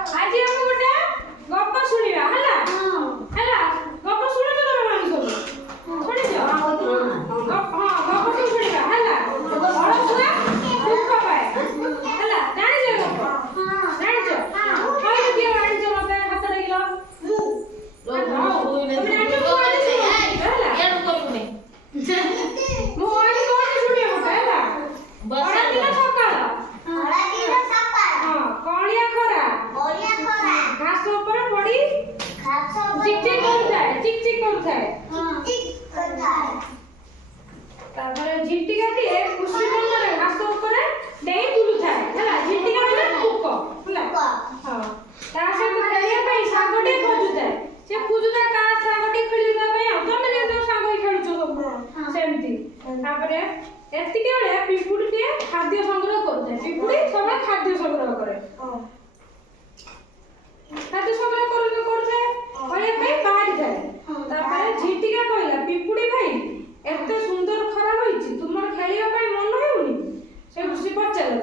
ଆଜି ଆମେ ଗୋଟେ ଗପ ଶୁଣିବା ହେଲା ହେଲା ଗପ ଶୁଣିଛ ତମେ ମାନେ ସବୁ ଶୁଣିଛ ଗପ ସବୁ ଶୁଣିବା ହେଲା ଅଳସୁଆ ଦୁଃଖ ପାଏ ହେଲା ଜାଣିଛ ଗପ ଜାଣିଛ କହିଲ କିଏ ଜାଣିଛ ମତେ ହାତ ଡାକିଲ तापर झिंटिका टिए खुशी मनरे घास ऊपर डेई बुलुथाय हला झिंटिका म्हणजे कुक हला हां ता से खेलिया पई सागटे खोजुथाय से खोजुता का सागटे खेलिया पई तमे ने सागई खेलुछो सब सेमती तापर एतिके बेले पिपुडी टिए खाद्य संग्रह करथाय पिपुडी सब खाद्य संग्रह करे खाद्य संग्रह करथाय कहले पई बाहर जाय तापर झिंटिका कहला पिपुडी भाई एते सुंदर खरा होईची तुमर खेलिया पई मन हेउनी से खुशी पचाले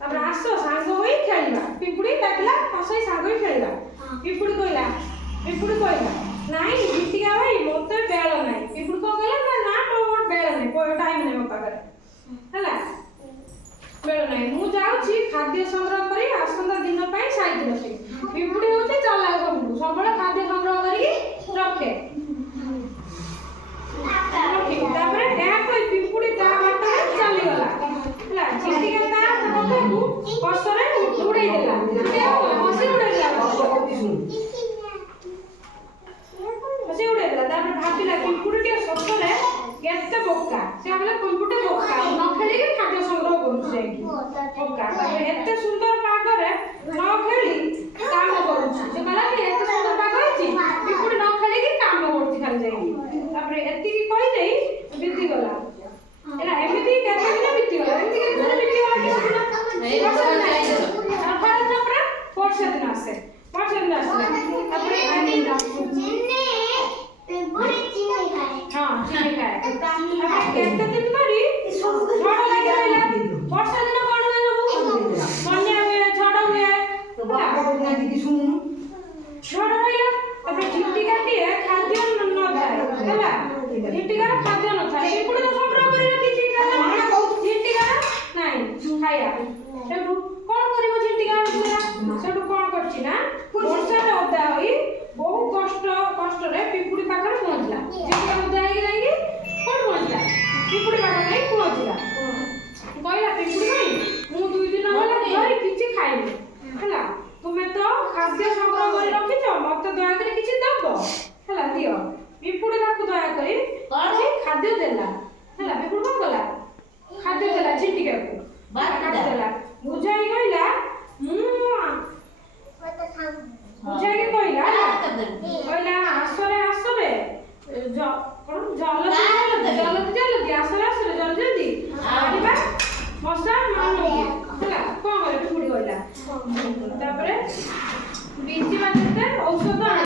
तापर आसो सांग होई खेलिबा पिपुडी डाकला आसो सांग होई खेलिबा पिपुडी कहला नाही झिंटिका भाई मोते बेळ नाही पिपुडी को कहला ना मोर बेळ नाही कोई टाइम नाही मो पाकर हला बेळ नाही मु जाउची खाद्य संग्रह करी आसंदा दिन पई साइड रखे पिपुडी होते चला सबले खाद्य संग्रह करी रखे तापर ଏହା କହି ପିମ୍ପୁଡ଼ି ତା ବାଟରେ ଚାଲିଗଲା ହେଲା ଝିଟିକା ତା ହାତକୁ ପଛରେ ଉଡ଼େଇ ଦେଲା ହସି ଉଡ଼େଇ ଦେଲା ତାପରେ ଭାବିଲା ପିମ୍ପୁଡ଼ିଟିଏ ସତରେ କେତେ ବୋକା ସେ ଭାବିଲା ପିମ୍ପୁଡ଼ି ବୋକା ନ ଖେଳିକି ଖାଦ୍ୟ ସଂଗ୍ରହ କରୁଛି ଯାଇକି ବୋକା ତାପରେ ଏତେ ସୁନ୍ଦର ପାଗରେ ନ ଖେଳି କାମ କରୁଛି ସେ କହିଲା କି ଏତେ ସୁନ୍ଦର ପାଗ ହେଇଛି ପିମ୍ପୁଡ଼ି ନ ଖେଳିକି କାମ କରୁଛି ଖାଲି ଯାଇକି तापर एतिकी कहि देई बिति गला एला एमिति केते दिन बिति गला एमिति केते दिन बिति गला नहीं तापर वर्षा दिन आसे तापर आनी चिन्नी पिपुडी चिन्नी खाए हां चिन्नी खाए तापर केते दिन धरी झड़ लागि रहला वर्षा दिन कोन जाबू बन्या हुए झड़ हुए बाबा को दिकी सुनु झड़ रहला तापर झिंटिका टिए खाद्य न थाए ହେଲା झिंटिकार खाद्य न थाए पिपुडी तो संग्रह करी रखिछि खाना झिंटिकार नाही खाया सेठू कोन करिवो झिंटिका सेठू कोन करछि ना वर्षा ओदा होई बहु कष्ट रे पिपुडी पाखर पहुंचला झिंटिका ओदा हेई जाई कोन पहुंचला पिपुडी पाखर नहीं पहुंचला कहला पिपुडी भाई मु 2 दिन होला घरे किछि खाइनी ହେଲା तुमे तो खाद्य संग्रह करी रखिछ मते दया करी किछि दबो ହେଲା दियो पिपुडी ताकू दया करी खाद्य देला